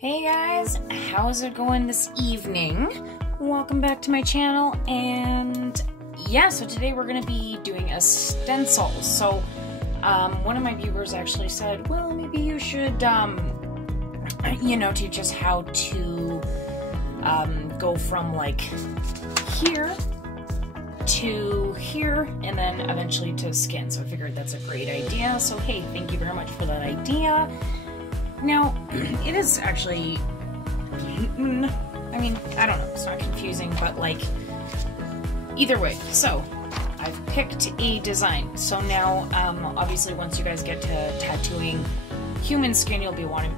Hey guys, how's it going this evening? Welcome back to my channel, and yeah, so today we're gonna be doing a stencil. So one of my viewers actually said, well, maybe you should teach us how to go from like here to here and then eventually to skin. So I figured that's a great idea. So hey, thank you very much for that idea. Now, it is actually, I mean, I don't know, it's not confusing, but like, either way. So, I've picked a design. So now, obviously once you guys get to tattooing human skin, you'll be wanting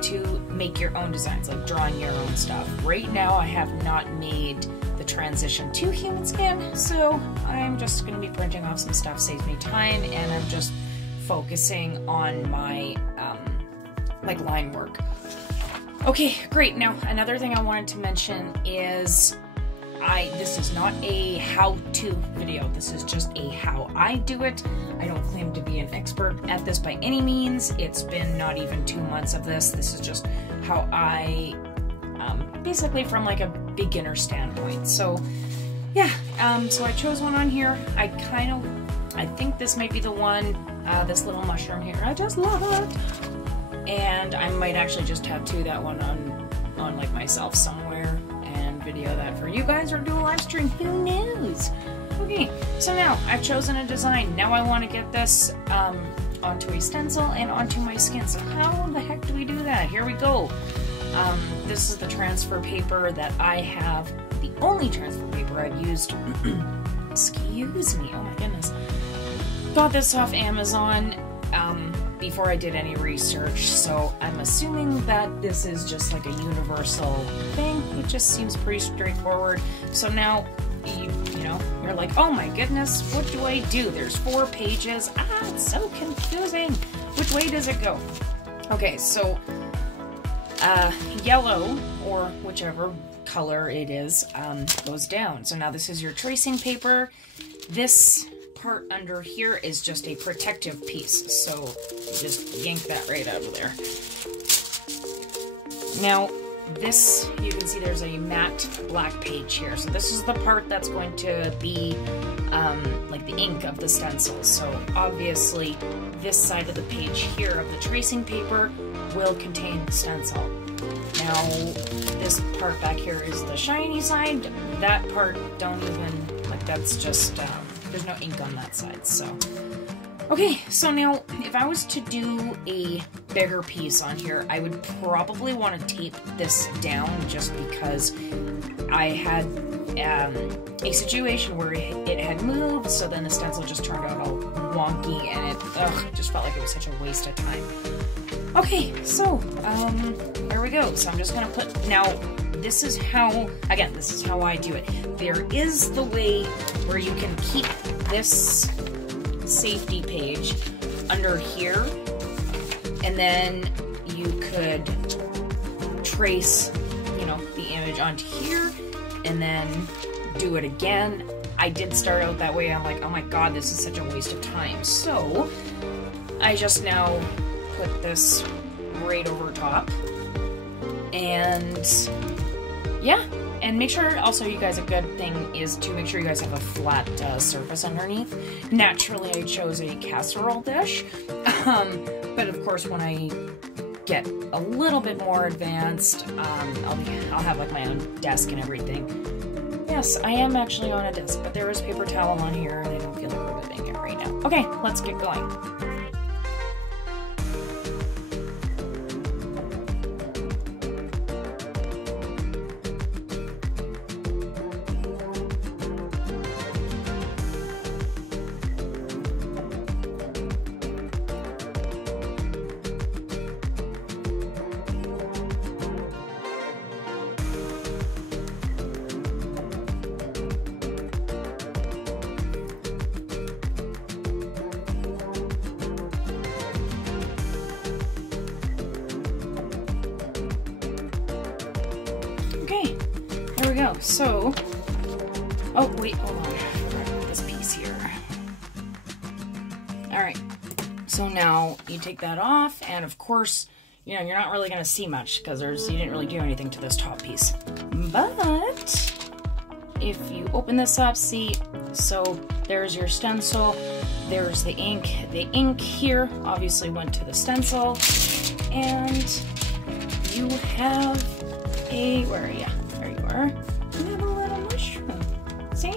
to make your own designs, like drawing your own stuff. Right now, I have not made the transition to human skin, so I'm just going to be printing off some stuff, saves me time, and I'm just focusing on my like line work. Okay, great. Now another thing I wanted to mention is this is not a how-to video. This is just a how I do it. I don't claim to be an expert at this by any means. It's been not even 2 months of this. This is just how I basically from like a beginner standpoint. So yeah, so I chose one on here. I think this might be the one, this little mushroom here. I just love it. And I might actually just tattoo that one on like myself somewhere and video that for you guys or do a live stream. Who knows? Okay, so now I've chosen a design. Now I want to get this onto a stencil and onto my skin. So how the heck do we do that? Here we go. This is the transfer paper that I have. The only transfer paper I've used. Excuse me. Oh my goodness. Got this off Amazon before I did any research, so I'm assuming that this is just like a universal thing. It just seems pretty straightforward. So now, you're like, oh my goodness, what do I do? There's 4 pages. It's so confusing. Which way does it go? Okay, so yellow, or whichever color it is, goes down. So now this is your tracing paper. This part under here is just a protective piece, so just yank that right out of there. Now this, you can see there's a matte black page here, so this is the part that's going to be like the ink of the stencil. So obviously this side of the page here of the tracing paper will contain the stencil. Now this part back here is the shiny side. That part don't even, like, that's just there's no ink on that side. So okay, so now if I was to do a bigger piece on here, I would probably want to tape this down, just because I had a situation where it had moved, so then the stencil just turned out all wonky, and it just felt like it was such a waste of time. Okay, so there we go. So I'm just gonna put, now this is how, again, this is how I do it. There is the way where you can keep this safety page under here, and then you could trace, the image onto here, and then do it again. I did start out that way. I'm like, oh my god, this is such a waste of time. So I just now put this right over top, and yeah, and make sure also, you guys, a good thing is to make sure you guys have a flat surface underneath. Naturally, I chose a casserole dish, but of course when I get a little bit more advanced, I'll have like my own desk and everything. Yes, I am actually on a desk, but there is paper towel on here, and I don't feel like riveting it right now. Okay, let's get going. Okay, there we go. So, oh wait, hold on, I forgot this piece here. Alright, so So now you take that off, and of course, you know, you're not really going to see much because you didn't really do anything to this top piece. But if you open this up, see, so there's your stencil, there's the ink. The ink here obviously went to the stencil, and you have a, where are you? There you are. You have a little mushroom. See?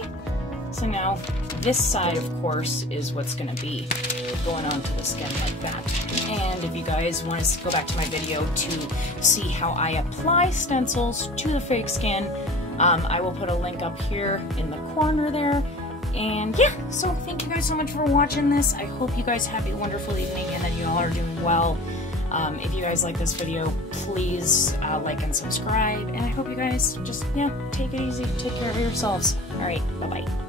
So now this side, of course, is what's going to be going onto the skin like that. And if you guys want to go back to my video to see how I apply stencils to the fake skin, I will put a link up here in the corner there. And yeah, so thank you guys so much for watching this. I hope you guys have a wonderful evening and that you all are doing well. If you guys like this video, please like and subscribe. And I hope you guys just, yeah, take it easy. Take care of yourselves. All right, bye-bye.